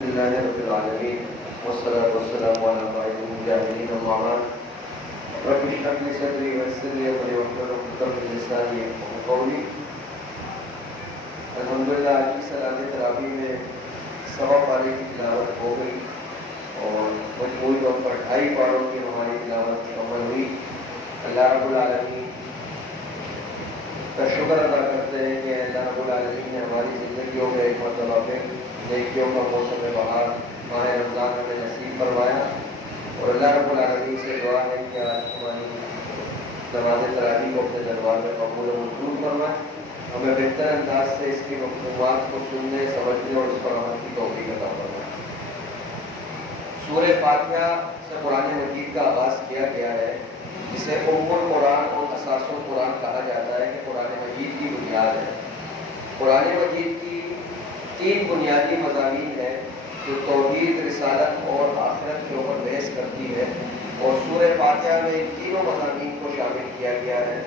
لله رب العالمين والصلاة والسلام على قائد المجاهدين أما بعد رب اشرح لي صدري ويسر لي أمري واحلل عقدة من لساني يفقهوا قولي. الحمدللہ آج کی صلاۃ تراویح میں 1.25 پارے کی تلاوت ہو گئی اور مجموعی طور پر 2.5 پاروں کی ہماری تلاوت مکمل ہوئی. اللہ رب العالمین کا شکر ادا کرتے ہیں کہ اللہ رب العالمین نے ہماری زندگیوں میں ایک مرتبہ پھر نیکیوں کا موسم بہار ماہ رمضان ہمیں نصیب فرمایا. اور اللہ رب العالمین سے دعا ہے کہ آج ہماری نماز تراویح کو اپنے دربار میں قبول و منظور فرمائے. ہمیں بہتر انداز سے اس کی مفہومات کو سننے سمجھنے اور اس پر عمل کی توفیق عطا فرمائے. سورہ فاتحہ سے قرآن مجید کا آغاز کیا گیا ہے جسے ام القرآن اور اساس القرآن کہا جاتا ہے کہ قرآن مجید کی بنیاد ہے. قرآن مجید کی 3 بنیادی مضامین ہیں جو توحید، رسالت اور آخرت کے اوپر بحث کرتی ہے، اور سورہ فاتحہ میں ان تینوں مضامین کو شامل کیا گیا ہے.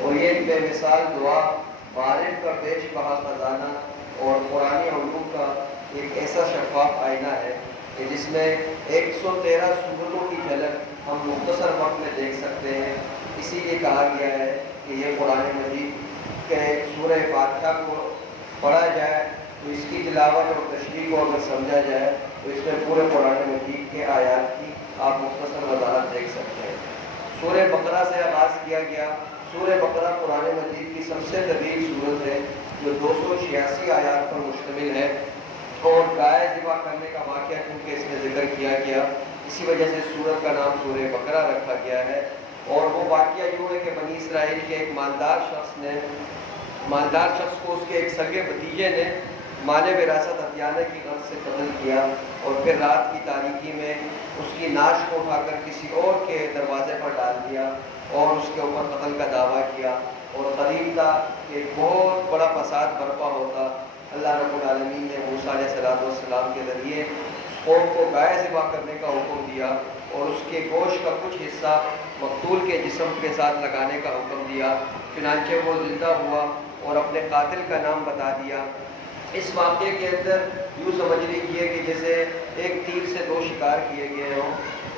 اور یہ ایک بے مثال دعا، معارف کا پیش بہا خزانہ اور قرآن علوم کا ایک ایسا شفاف آئینہ ہے کہ جس میں 113 صورتوں کی جھلک ہم مختصر وقت میں دیکھ سکتے ہیں. اسی لیے کہا گیا ہے کہ یہ قرآن مجید کے سورہ فاتحہ کو پڑھا جائے تو اس کی تلاوت اور تشریح کو اگر سمجھا جائے تو اس میں پورے قرآن مجید کے آیات کی آپ مختصر وضاحت دیکھ سکتے ہیں. سورہ بقرہ سے آغاز کیا گیا. سورہ بقرہ قرآن مجید کی سب سے طویل سورت ہے جو 286 آیات پر مشتمل ہے، اور گائے ذبح کرنے کا واقعہ کیونکہ اس میں ذکر کیا گیا اسی وجہ سے سورت کا نام سورہ بقرہ رکھا گیا ہے. اور وہ واقعہ یوں ہے کہ بنی اسرائیل کے ایک مالدار شخص کو اس کے ایک سگے بھتیجے نے مال وراثت ہتھیانے کی غرض سے قتل کیا، اور پھر رات کی تاریکی میں اس کی ناش کو اٹھا کر کسی اور کے دروازے پر ڈال دیا اور اس کے اوپر قتل کا دعویٰ کیا، اور قریب تھا کہ ایک بہت بڑا فساد برپا ہوتا. اللہ رب العالمین نے موسیٰ علیہ السلام کے ذریعے قوم کو گائے ذبح کرنے کا حکم دیا اور اس کے گوشت کا کچھ حصہ مقتول کے جسم کے ساتھ لگانے کا حکم دیا. چنانچہ وہ زندہ ہوا اور اپنے قاتل کا نام بتا دیا. اس واقعے کے اندر یوں سمجھ لیجیے کہ جیسے ایک تیر سے 2 شکار کیے گئے ہوں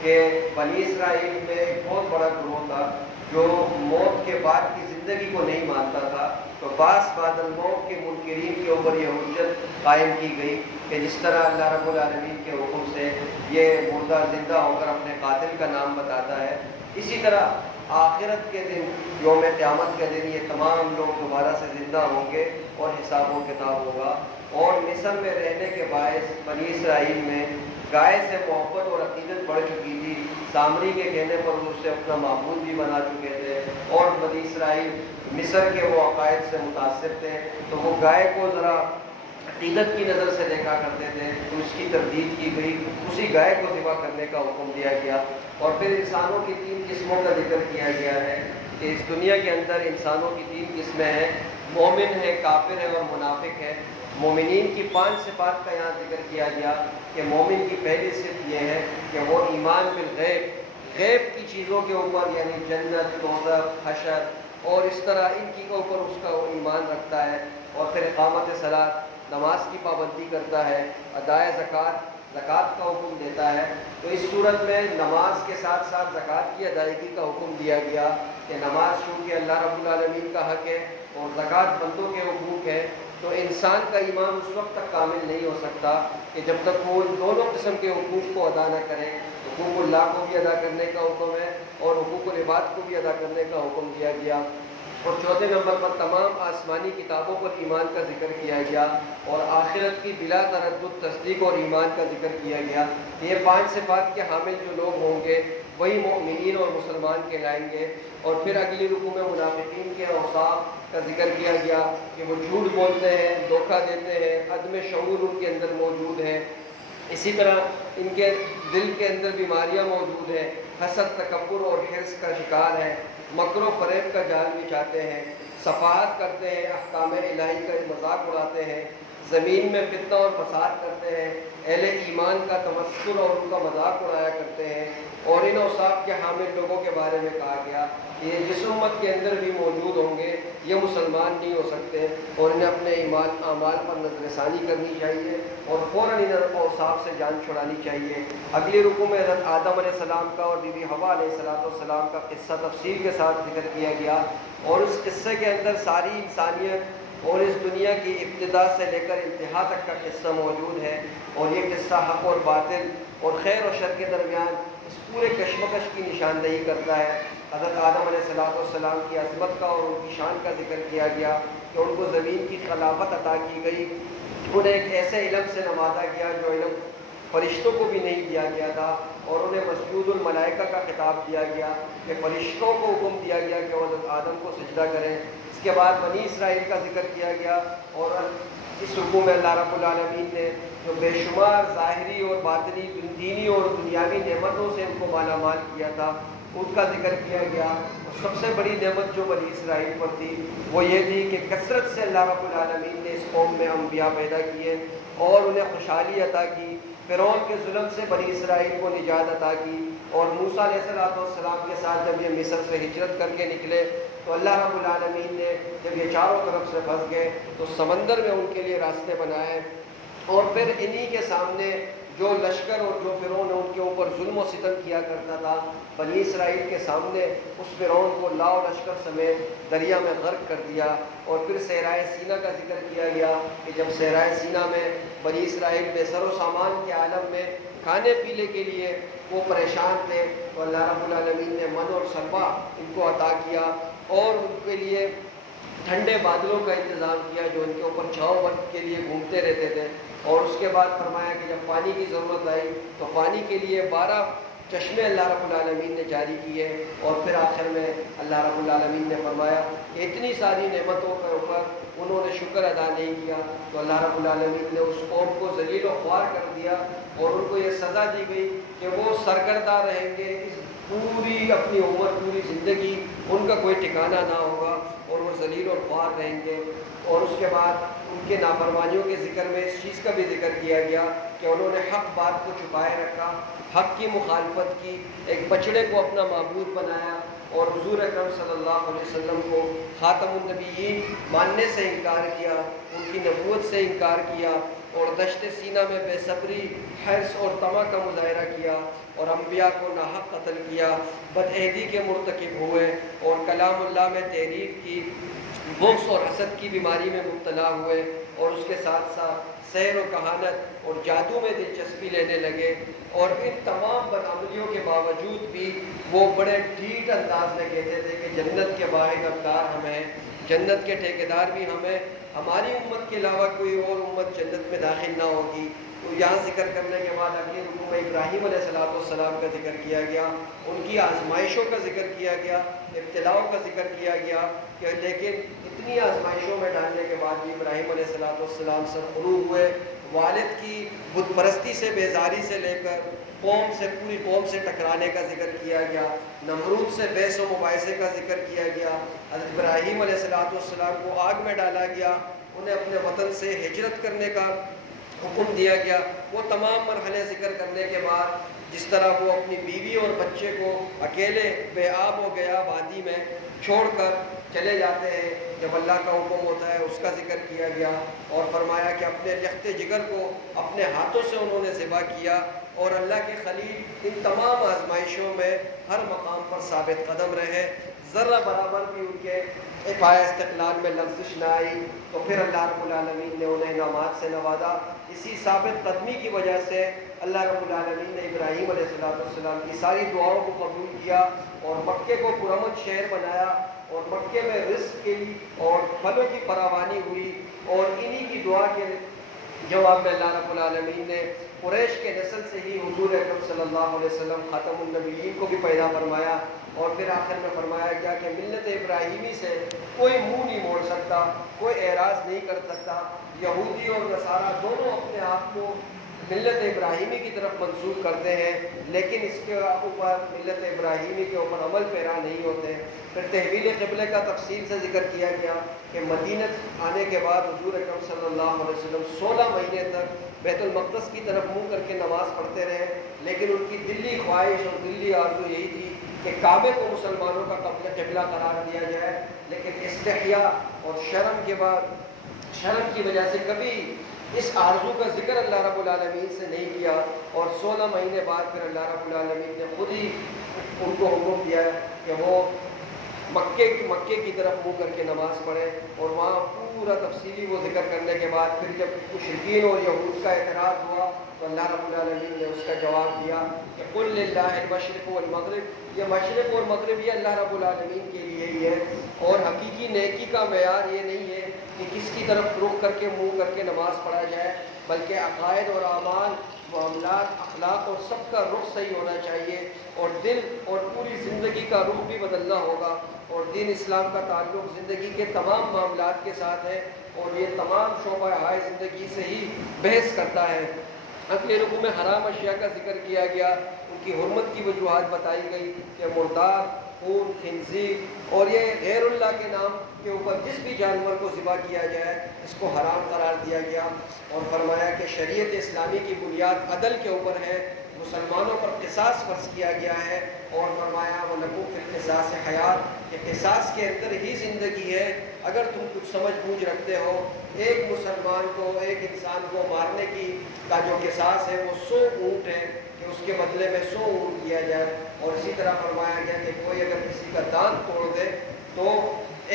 کہ بنی اسرائیل میں ایک بہت بڑا گروہ تھا جو موت کے بعد کی زندگی کو نہیں مانتا تھا. تو بعد الموت کے منکرین کے اوپر یہ حجت قائم کی گئی کہ جس طرح اللہ رب العالمین کے حکم سے یہ مردہ زندہ ہو کر اپنے قاتل کا نام بتاتا ہے، اسی طرح آخرت کے دن، یوم قیامت کے دن، یہ تمام لوگ دوبارہ سے زندہ ہوں گے اور حساب و کتاب ہوگا. اور مصر میں رہنے کے باعث بنی اسرائیل میں گائے سے محبت اور عقیدت بڑھ چکی تھی. سامری کے کہنے پر وہ اسے اپنا معبود بھی بنا چکے تھے، اور بنی اسرائیل مصر کے وہ عقائد سے متاثر تھے تو وہ گائے کو ذرا عقیدت کی نظر سے دیکھا کرتے تھے. تو اس کی تردید کی گئی، اسی گائے کو ذبح کرنے کا حکم دیا گیا. اور پھر انسانوں کی 3 قسموں کا ذکر کیا گیا ہے کہ اس دنیا کے اندر انسانوں کی 3 قسمیں ہیں: مومن ہے، کافر ہے اور منافق ہے. مومنین کی 5 صفات کا یہاں ذکر کیا گیا کہ مومن کی پہلی صفت یہ ہے کہ وہ ایمان بالغیب، غیب کی چیزوں کے اوپر یعنی جنت، دوزخ، حشر اور اس طرح ان کی کے اوپر اس کا وہ ایمان رکھتا ہے. اور پھر اقامت صلاۃ، نماز کی پابندی کرتا ہے، ادائے زکوٰۃ کا حکم دیتا ہے. تو اس صورت میں نماز کے ساتھ ساتھ زکوٰۃ کی ادائیگی کا حکم دیا گیا کہ نماز چونکہ اللہ رب العالمین کا حق ہے اور زکوٰۃ بندوں کے حقوق ہے، تو انسان کا ایمان اس وقت تک کامل نہیں ہو سکتا کہ جب تک وہ ان دونوں قسم کے حقوق کو ادا نہ کرے. حقوق اللہ کو بھی ادا کرنے کا حکم ہے اور حقوق العباد کو بھی ادا کرنے کا حکم دیا گیا. اور چوتھے نمبر پر تمام آسمانی کتابوں پر ایمان کا ذکر کیا گیا اور آخرت کی بلا تردد تصدیق اور ایمان کا ذکر کیا گیا. یہ 5 صفات کے حامل جو لوگ ہوں گے وہی مؤمنین اور مسلمان کہلائیں گے. اور پھر اگلی رکوع میں منافقین کے اوصاف کا ذکر کیا گیا کہ وہ جھوٹ بولتے ہیں، دھوکہ دیتے ہیں، عدم شعور ان کے اندر موجود ہے. اسی طرح ان کے دل کے اندر بیماریاں موجود ہیں، حسد، تکبر اور حرص کا شکار ہے، مکر و فریب کا جال بچھاتے ہیں، صفحات کرتے ہیں، احکام الہی کا مذاق اڑاتے ہیں، زمین میں فتنہ اور فساد کرتے ہیں، اہل ایمان کا تمسخر اور ان کا مذاق اڑایا کرتے ہیں، اور ان اوصاف کے حامل لوگوں کے بارے میں کہا گیا یہ جس امت کے اندر بھی موجود ہوں گے یہ مسلمان نہیں ہو سکتے، اور انہیں اپنے ایمان اعمال پر نظر ثانی کرنی چاہیے اور فوراً ان اوصاف سے جان چھڑانی چاہیے۔ اگلی رکوع میں حضرت آدم علیہ السلام کا اور بی بی حوا علیہ السلام کا قصہ تفصیل کے ساتھ ذکر کیا گیا، اور اس قصے کے اندر ساری انسانیت اور اس دنیا کی ابتدا سے لے کر انتہا تک کا قصہ موجود ہے، اور یہ قصہ حق اور باطل اور خیر و شر کے درمیان اس پورے کشمکش کی نشاندہی کرتا ہے۔ حضرت آدم علیہ السلام کی عظمت کا اور ان کی شان کا ذکر کیا گیا کہ ان کو زمین کی خلافت عطا کی گئی، انہیں ایک ایسے علم سے نوازا گیا جو علم فرشتوں کو بھی نہیں دیا گیا تھا، اور انہیں مسجود الملائکہ کا خطاب دیا گیا کہ فرشتوں کو حکم دیا گیا کہ وہ حضرت آدم کو سجدہ کریں۔ اس کے بعد بنی اسرائیل کا ذکر کیا گیا، اور اس رکوع میں اللہ رب العالمین نے جو بے شمار ظاہری اور باطنی دینی اور دنیاوی نعمتوں سے ان کو مالا مال کیا تھا ان کا ذکر کیا گیا۔ اور سب سے بڑی نعمت جو بنی اسرائیل پر تھی وہ یہ تھی کہ کثرت سے اللہ رب العالمین نے اس قوم میں انبیاء پیدا کیے اور انہیں خوشحالی عطا کی، فرعون کے ظلم سے بنی اسرائیل کو نجات عطا کی، اور موسیٰ علیہ السلام کے ساتھ جب یہ مصر سے ہجرت کر کے نکلے تو اللہ رب العالمین نے جب یہ چاروں طرف سے پھنس گئے تو سمندر میں ان کے لیے راستے بنائے، اور پھر انہی کے سامنے جو لشکر اور جو فرعون ان کے اوپر ظلم و ستم کیا کرتا تھا، بنی اسرائیل کے سامنے اس فرعون کو لاؤ لشکر سمیت دریا میں غرق کر دیا۔ اور پھر صحرائے سینا کا ذکر کیا گیا کہ جب صحرائے سینا میں بنی اسرائیل بے سر و سامان کے عالم میں کھانے پینے کے لیے وہ پریشان تھے تو اللہ رب العالمین نے من اور سلوہ ان کو عطا کیا، اور ان کے لیے ٹھنڈے بادلوں کا انتظام کیا جو ان کے اوپر چھاؤں وقت کے لیے گھومتے رہتے تھے، اور اس کے بعد فرمایا کہ جب پانی کی ضرورت آئی تو پانی کے لیے 12 چشمے اللہ رب العالمین نے جاری کیے، اور پھر آخر میں اللہ رب العالمین نے فرمایا کہ اتنی ساری نعمتوں کے اوپر انہوں نے شکر ادا نہیں کیا تو اللہ رب العالمین نے اس قوم کو ذلیل و خوار کر دیا، اور ان کو یہ سزا دی گئی کہ وہ سرگردہ رہیں گے اس پوری اپنی عمر، پوری زندگی ان کا کوئی ٹھکانہ نہ ہوگا، اور وہ ذلیل اور خوار رہیں گے۔ اور اس کے بعد ان کے نافرمانیوں کے ذکر میں اس چیز کا بھی ذکر کیا گیا کہ انہوں نے حق بات کو چھپائے رکھا، حق کی مخالفت کی، ایک بچڑے کو اپنا معبود بنایا، اور حضور اکرم صلی اللہ علیہ وسلم کو خاتم النبیین ماننے سے انکار کیا، ان کی نبوت سے انکار کیا، اور دشت سینہ میں بے صبری، حرص اور طمع کا مظاہرہ کیا، اور انبیاء کو ناحق قتل کیا، بدعہدی کے مرتکب ہوئے، اور کلام اللہ میں تحریف کی، بغض اور حسد کی بیماری میں مبتلا ہوئے، اور اس کے ساتھ ساتھ سحر و کہانت اور جادو میں دلچسپی لینے لگے، اور ان تمام بدعملیوں کے باوجود بھی وہ بڑے ڈھیٹ انداز میں کہتے تھے کہ جنت کے واحد حقدار ہم ہیں، جنت کے ٹھیکیدار بھی ہمیں، ہماری امت کے علاوہ کوئی اور امت جنت میں داخل نہ ہوگی۔ تو یہاں ذکر کرنے کے بعد اگلی رکوع میں ابراہیم علیہ السلام کا ذکر کیا گیا، ان کی آزمائشوں کا ذکر کیا گیا، ابتلاؤں کا ذکر کیا گیا کہ لیکن اتنی آزمائشوں میں ڈالنے کے بعد بھی ابراہیم علیہ السلام سے غرور ہوئے، والد کی بت پرستی سے بیزاری سے لے کر پوری قوم سے ٹکرانے کا ذکر کیا گیا، نمرود سے بحث و مباحثے کا ذکر کیا گیا، حضرت ابراہیم علیہ السلام کو آگ میں ڈالا گیا، انہیں اپنے وطن سے ہجرت کرنے کا حکم دیا گیا۔ وہ تمام مرحلے ذکر کرنے کے بعد جس طرح وہ اپنی بیوی اور بچے کو اکیلے بے آب و گیا وادی میں چھوڑ کر چلے جاتے ہیں جب اللہ کا حکم ہوتا ہے، اس کا ذکر کیا گیا، اور فرمایا کہ اپنے لخت جگر کو اپنے ہاتھوں سے انہوں نے ذبح کیا، اور اللہ کے خلیل ان تمام آزمائشوں میں ہر مقام پر ثابت قدم رہے، ذرہ برابر بھی ان کے پایۂ استقلال میں لغزش نہ آئی، تو پھر اللہ رب العالمین نے انہیں انعامات سے نوازا۔ اسی ثابت قدمی کی وجہ سے اللہ رب العالمین نے ابراہیم علیہ السلام کی ساری دعاؤں کو قبول کیا، اور مکے کو پرامن شہر بنایا، اور مکے میں رزق کی اور پھلوں کی فراوانی ہوئی، اور انہی کی دعا کے جواب میں اللہ رب العالمین نے قریش کے نسل سے ہی حضور اکرم صلی اللہ علیہ وسلم خاتم النبیین کو بھی پیدا فرمایا، اور پھر آخر میں فرمایا گیا کہ ملت ابراہیمی سے کوئی منہ نہیں موڑ سکتا، کوئی اعراض نہیں کر سکتا۔ یہودی اور نصارہ دونوں اپنے آپ کو ملت ابراہیمی کی طرف منسوخ کرتے ہیں، لیکن اس کے اوپر ملت ابراہیمی کے اوپر عمل پیرا نہیں ہوتے۔ پھر تحویل قبلے کا تفصیل سے ذکر کیا گیا کہ مدینہ آنے کے بعد حضور اکرم صلی اللہ علیہ وسلم 16 مہینے تک بیت المقدس کی طرف منہ کر کے نماز پڑھتے رہے، لیکن ان کی دلی خواہش اور دلی آرزو یہی تھی کہ کعبے کو مسلمانوں کا قبلہ قرار دیا جائے، لیکن استحیاء اور شرم کی وجہ سے کبھی اس آرزو کا ذکر اللہ رب العالمین سے نہیں کیا، اور 16 مہینے بعد پھر اللہ رب العالمین نے خود ہی ان کو حکم دیا کہ وہ مکے کی طرف منہ کر کے نماز پڑھے، اور وہاں پورا تفصیلی وہ ذکر کرنے کے بعد پھر جب مشرکین اور یہود کا اعتراض ہوا تو اللہ رب العالمین نے اس کا جواب دیا کہ قل للہ المشرق والمغرب، یہ مشرق اور مغرب یہ اللہ رب العالمین کے لیے ہی ہے، اور حقیقی نیکی کا معیار یہ نہیں ہے کہ کس کی طرف رخ کر کے منہ کر کے نماز پڑھا جائے، بلکہ عقائد اور اعمال، معاملات، اخلاق اور سب کا رخ صحیح ہونا چاہیے، اور دل اور پوری زندگی کا رخ بھی بدلنا ہوگا، اور دین اسلام کا تعلق زندگی کے تمام معاملات کے ساتھ ہے، اور یہ تمام شعبہ ہائے زندگی سے ہی بحث کرتا ہے۔ اگلے رکوع میں حرام اشیاء کا ذکر کیا گیا، ان کی حرمت کی وجوہات بتائی گئی کہ مردار، خون، خنزیر اور یہ غیر اللہ کے نام کے اوپر جس بھی جانور کو ذبح کیا جائے اس کو حرام قرار دیا گیا، اور فرمایا کہ شریعت اسلامی کی بنیاد عدل کے اوپر ہے، مسلمانوں پر قصاص فرض کیا گیا ہے، اور فرمایا وَلَكُمْ فِي الْقِصَاصِ حَیَاتٌ، کہ قصاص کے اندر ہی زندگی ہے، اگر تم کچھ سمجھ بوجھ رکھتے ہو۔ ایک مسلمان کو، ایک انسان کو مارنے کا جو قصاص ہے وہ 100 اونٹ ہے کہ اس کے بدلے میں 100 اونٹ دیا جائے، اور اسی طرح فرمایا گیا کہ کوئی اگر کسی کا دانت توڑ دے تو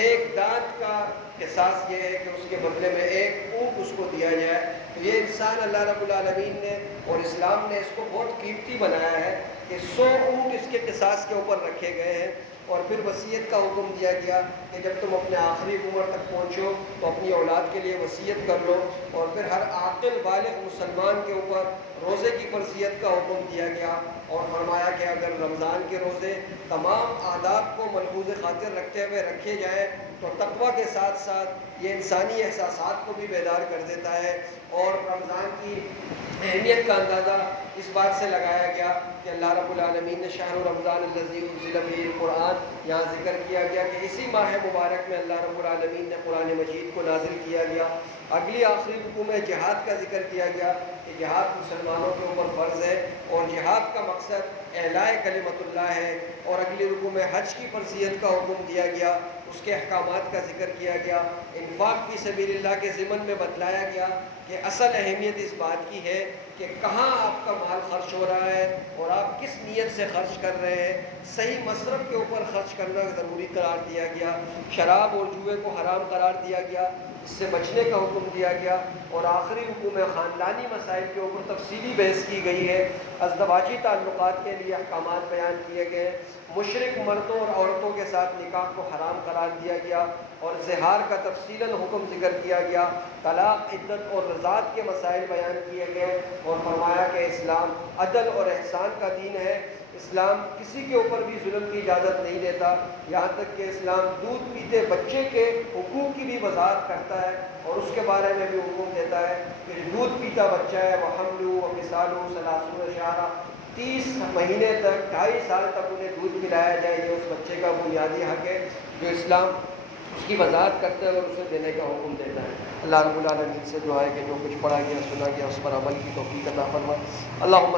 ایک دانت کا قصاص یہ ہے کہ اس کے بدلے میں 1 اونٹ اس کو دیا جائے۔ تو یہ انسان اللہ رب العالمین نے اور اسلام نے اس کو بہت قیمتی بنایا ہے کہ 100 اونٹ اس کے قصاص کے اوپر رکھے گئے ہیں، اور پھر وصیت کا حکم دیا گیا کہ جب تم اپنے آخری عمر تک پہنچو تو اپنی اولاد کے لیے وصیت کر لو، اور پھر ہر عاقل بالغ مسلمان کے اوپر روزے کی فرضیت کا حکم دیا گیا، اور فرمایا کہ اگر رمضان کے روزے تمام آداب کو ملحوظ خاطر رکھتے ہوئے رکھے جائیں تو تقویٰ کے ساتھ ساتھ یہ انسانی احساسات کو بھی بیدار کر دیتا ہے، اور رمضان کی اہمیت کا اندازہ اس بات سے لگایا گیا کہ اللہ رب العالمین نے شہر رمضان الذی انزل فیہ القرآن یہاں ذکر کیا گیا کہ اسی ماہ مبارک میں اللہ رب العالمین نے قرآن مجید کو نازل کیا گیا۔ اگلی آخری رکوع میں جہاد کا ذکر کیا گیا کہ جہاد مسلمانوں کے اوپر فرض ہے، اور جہاد کا مقصد اعلاء کلمت اللہ ہے، اور اگلی رکوع میں حج کی فرضیت کا حکم دیا گیا، اس کے احکامات کا ذکر کیا گیا، انفاق فی سبیل اللہ کے ضمن میں بتلایا گیا کہ اصل اہمیت اس بات کی ہے کہ کہاں آپ کا مال خرچ ہو رہا ہے اور آپ کس نیت سے خرچ کر رہے ہیں، صحیح مصرف کے اوپر خرچ کرنا ضروری قرار دیا گیا، شراب اور جوئے کو حرام قرار دیا گیا، اس سے بچنے کا حکم دیا گیا، اور آخری رکوع میں خاندانی مسائل کے اوپر تفصیلی بحث کی گئی ہے، ازدواجی تعلقات کے لیے احکامات بیان کیے گئے، مشرک مردوں اور عورتوں کے ساتھ نکاح کو حرام قرار دیا گیا، اور زہار کا تفصیلاً حکم ذکر کیا گیا، طلاق، عدت اور رضاعت کے مسائل بیان کیے گئے، اور فرمایا کہ اسلام عدل اور احسان کا دین ہے، اسلام کسی کے اوپر بھی ظلم کی اجازت نہیں دیتا، یہاں تک کہ اسلام دودھ پیتے بچے کے حقوق کی بھی وضاحت کرتا ہے، اور اس کے بارے میں بھی حکم دیتا ہے کہ دودھ پیتا بچہ ہے وحملہ وفصالہ 30 شہرا، 30 مہینے تک، 2.5 سال تک انہیں دودھ پلایا جائے، یہ اس بچے کا بنیادی حق ہے جو اسلام اس کی وضاحت کرتا ہے اور اسے دینے کا حکم دیتا ہے۔ اللہ رب العالمین سے دعا ہے کہ جو کچھ پڑھا گیا سنا گیا اس پر عمل کی توفیق عطا فرمائے۔ اللہم